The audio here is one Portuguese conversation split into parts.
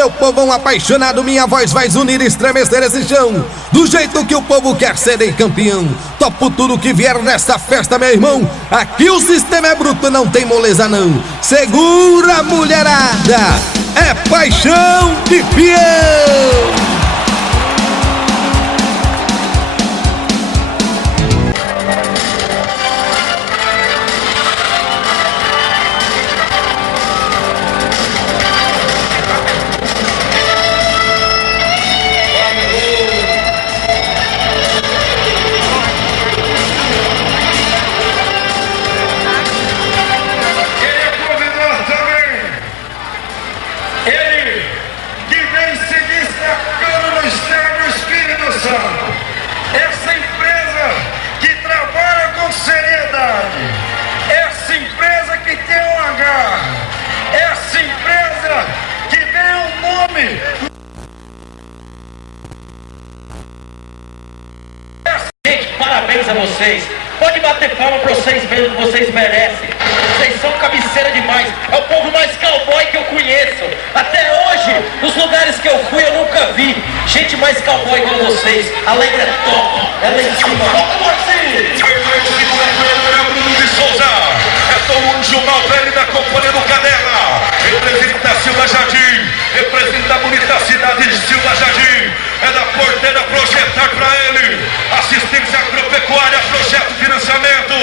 meu povão apaixonado, minha voz vai unir e estremecer esse chão. Do jeito que o povo quer, serei campeão. Topo tudo que vier nesta festa, meu irmão. Aqui o sistema é bruto, não tem moleza não. Segura, mulherada, é paixão de peão. Essa empresa que trabalha com seriedade, essa empresa que tem um H, essa empresa que tem um nome. Gente, parabéns a vocês. Pode bater palma pra vocês mesmo, vocês merecem. Vocês são cabeceira demais. É o povo mais cowboy que eu conheço. Até hoje, nos lugares que eu fui, eu nunca vi gente mais cowboy igual vocês. Alegre é top. É lá em cima. Como assim? É Bruno de Souza. É Tom Jumal Velho da Companhia do Canela. Representa Silva Jardim. Representa a bonita cidade de Silva Jardim. É da Porteira Projetar pra ele. Assistência agropecuária, projeto financiamento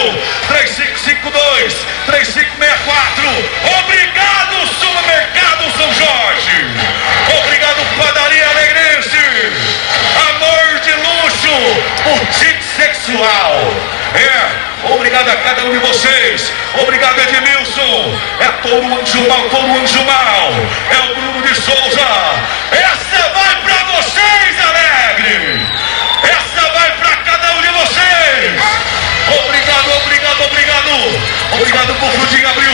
3552-3564. Obrigado, Supermercado São Jorge. Obrigado, Padaria Alegrense. Amor de luxo, boutique sexual. Obrigado a cada um de vocês. Obrigado, Edmilson. É Touro Anjumal. É o Bruno de Souza. Essa vai pra vocês, Alegre. Essa vai pra cada um de vocês. Obrigado. Obrigado, Bufudinho abriu